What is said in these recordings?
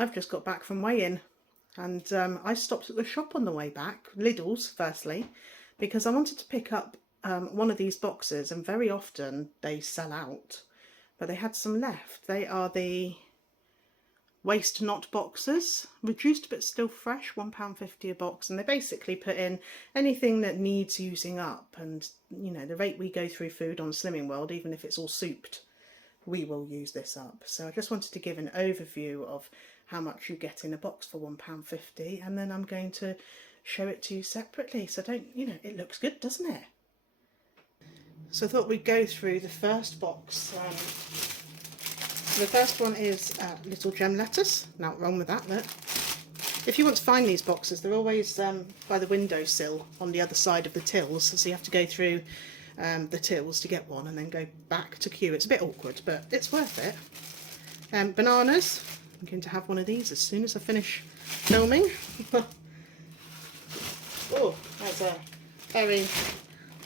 I've just got back from weigh-in, and I stopped at the shop on the way back, Lidl's firstly, because I wanted to pick up one of these boxes, and very often they sell out, but they had some left. They are the waste not boxes, reduced but still fresh, £1.50 a box, and they basically put in anything that needs using up. And you know, the rate we go through food on Slimming World, even if it's all souped, we will use this up. So I just wanted to give an overview of how much you get in a box for £1.50, and then I'm going to show it to you separately. So don't, you know, it looks good, doesn't it? So I thought we'd go through the first box. The first one is little gem lettuce. Not wrong with that, look. If you want to find these boxes, they're always by the windowsill on the other side of the tills, so you have to go through the tills to get one and then go back to queue. It's a bit awkward, but it's worth it. Bananas. I'm going to have one of these as soon as I finish filming. Oh, that's a very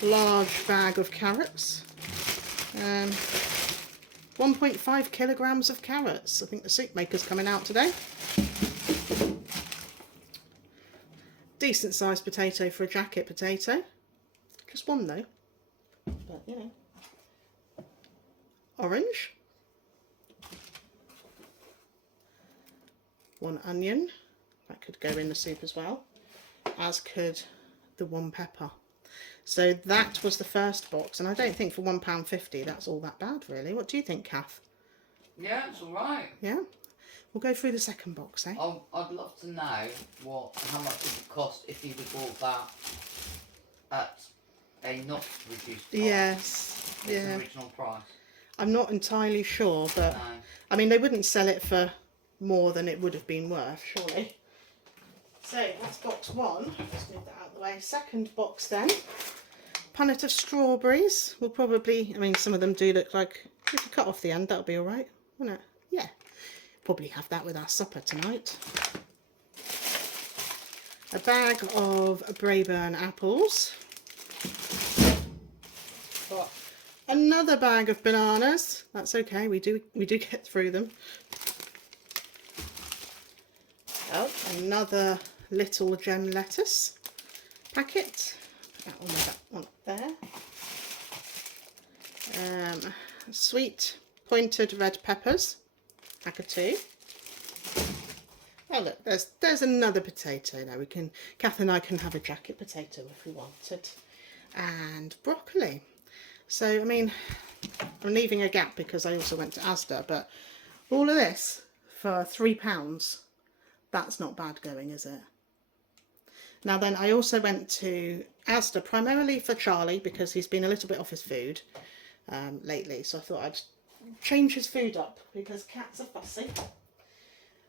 large bag of carrots. 1.5 kilograms of carrots. I think the soup maker's coming out today. Decent sized potato for a jacket potato. Just one though, but you know. Orange. 1 onion. That could go in the soup as well, as could the 1 pepper. So that was the first box, and I don't think for £1.50 that's all that bad really. What do you think, Kath? Yeah, it's alright. Yeah? We'll go through the second box, eh? I'd love to know how much it would cost if you'd have bought that at a not reduced price. Yes, its yeah. original price. I'm not entirely sure, but No. I mean, they wouldn't sell it for more than it would have been worth, surely. So that's box one. Just move that out of the way. Second box then. Punnet of strawberries. We'll probably, I mean, some of them do look like, if you cut off the end, that'll be all right, won't it? Yeah. Probably have that with our supper tonight. A bag of Braeburn apples. Got another bag of bananas. That's okay. We do get through them. Oh, another little gem lettuce packet. Put that one up there. Sweet pointed red peppers. Pack of 2. Oh look, there's another potato now. Kath and I can have a jacket potato if we wanted. And broccoli. So I mean, I'm leaving a gap because I also went to Asda, but all of this for £3. That's not bad going, is it? Now then, I also went to Asda primarily for Charlie because he's been a little bit off his food lately, so I thought I'd change his food up because cats are fussy.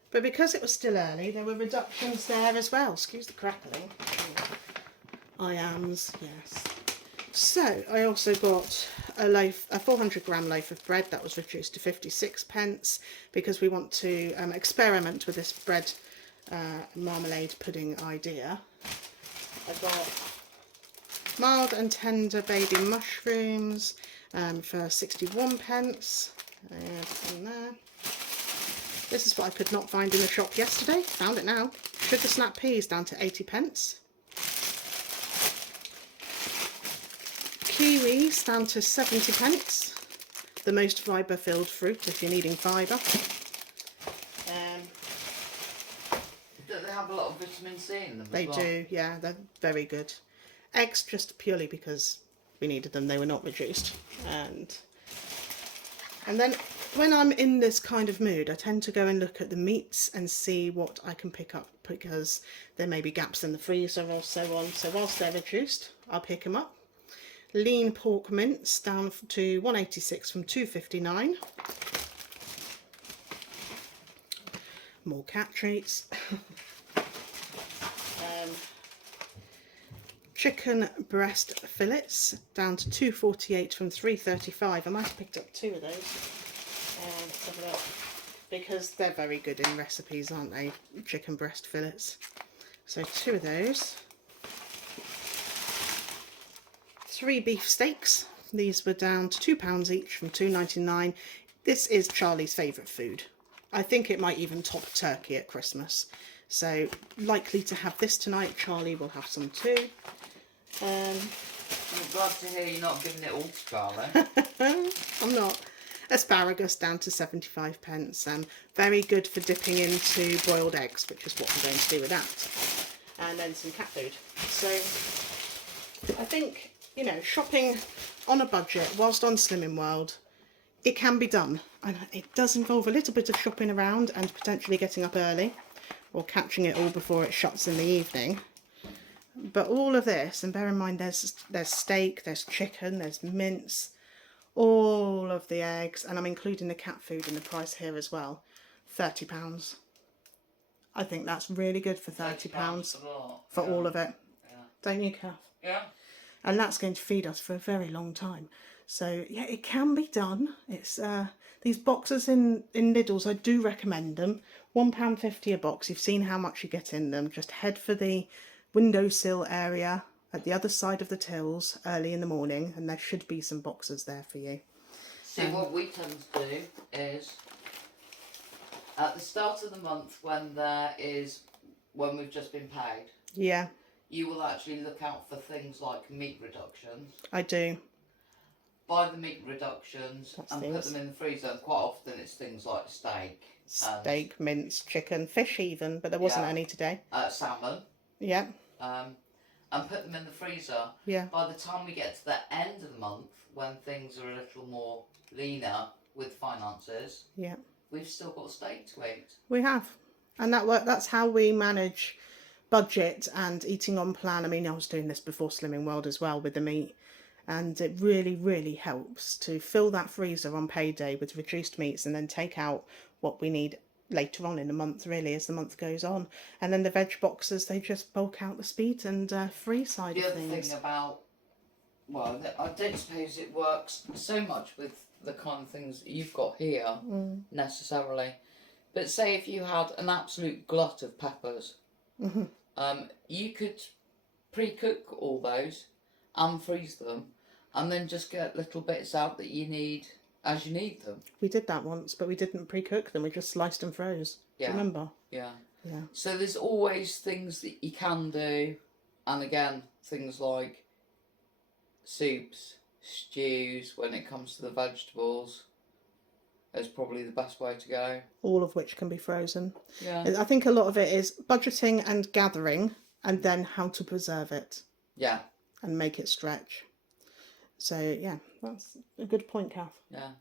But because it was still early, there were reductions there as well. Excuse the crackling. I-ams, yes. So I also got a 400 gram loaf of bread that was reduced to 56p because we want to experiment with this bread marmalade pudding idea. I got mild and tender baby mushrooms for 61p. And there. This is what I could not find in the shop yesterday. Found it now. Sugar snap peas down to 80p. Kiwis down to 70p. The most fibre filled fruit if you're needing fibre. Do they have a lot of vitamin C in them? They do, yeah, they're very good. Eggs just purely because we needed them, they were not reduced. And then when I'm in this kind of mood, I tend to go and look at the meats and see what I can pick up because there may be gaps in the freezer or so on. So whilst they're reduced, I'll pick them up. Lean pork mince down to 186 from 259. More cat treats. Chicken breast fillets down to 248 from 335. I might have picked up 2 of those. Let's have a look. Because they're very good in recipes, aren't they? Chicken breast fillets. So 2 of those. 3 beef steaks. These were down to £2 each from £2.99. This is Charlie's favourite food. I think it might even top turkey at Christmas. So likely to have this tonight. Charlie will have some too. I'm glad to hear you're not giving it all to Charlie. I'm not. Asparagus down to 75 pence. Very good for dipping into boiled eggs, which is what we're going to do with that. And then some cat food. So I think, you know, shopping on a budget whilst on Slimming World, it can be done. And it does involve a little bit of shopping around and potentially getting up early or catching it all before it shuts in the evening. But all of this, and bear in mind there's steak, there's chicken, there's mince, all of the eggs, and I'm including the cat food in the price here as well. £30. I think that's really good for £30 for all of it. Yeah. Don't you, Kath? Yeah. And that's going to feed us for a very long time. So yeah, it can be done. It's these boxes in Lidl's, I do recommend them. £1.50 a box. You've seen how much you get in them. Just head for the windowsill area at the other side of the tills early in the morning, and there should be some boxes there for you. See, what we tend to do is at the start of the month when we've just been paid, Yeah, you will actually look out for things like meat reductions. I do. Buy the meat reductions and put things. them in the freezer. And quite often it's things like Steak, mince, chicken, fish even, but there wasn't any today. salmon. Yeah, and put them in the freezer. yeah. By the time we get to the end of the month, when things are a little more leaner with finances, Yeah. we've still got steak to eat. We have. And that's how we manage budget and eating on plan. I mean, I was doing this before Slimming World as well with the meat. And it really, really helps to fill that freezer on payday with reduced meats and then take out what we need later on in the month, really, as the month goes on. And then the veg boxes, they just bulk out the speed and free side The of other things. thing about, well, I don't suppose it works so much with the kind of things that you've got here necessarily. But say if you had an absolute glut of peppers, you could pre-cook all those and freeze them, and then just get little bits out that you need as you need them. We did that once, but we didn't pre-cook them. We just sliced and froze. Yeah. Do you remember? Yeah. Yeah. So there's always things that you can do, and again, things like soups, stews, when it comes to the vegetables, is probably the best way to go. All of which can be frozen. Yeah. I think a lot of it is budgeting and gathering, and then how to preserve it Yeah. and make it stretch. So yeah, that's a good point, Kath. Yeah.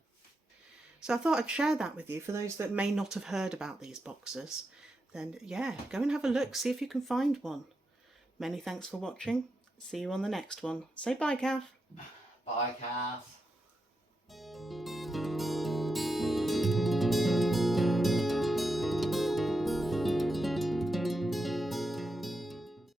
So I thought I'd share that with you for those that may not have heard about these boxes. Then yeah, go and have a look, see if you can find one. Many thanks for watching. See you on the next one. Say bye, Kath. Bye, Kath.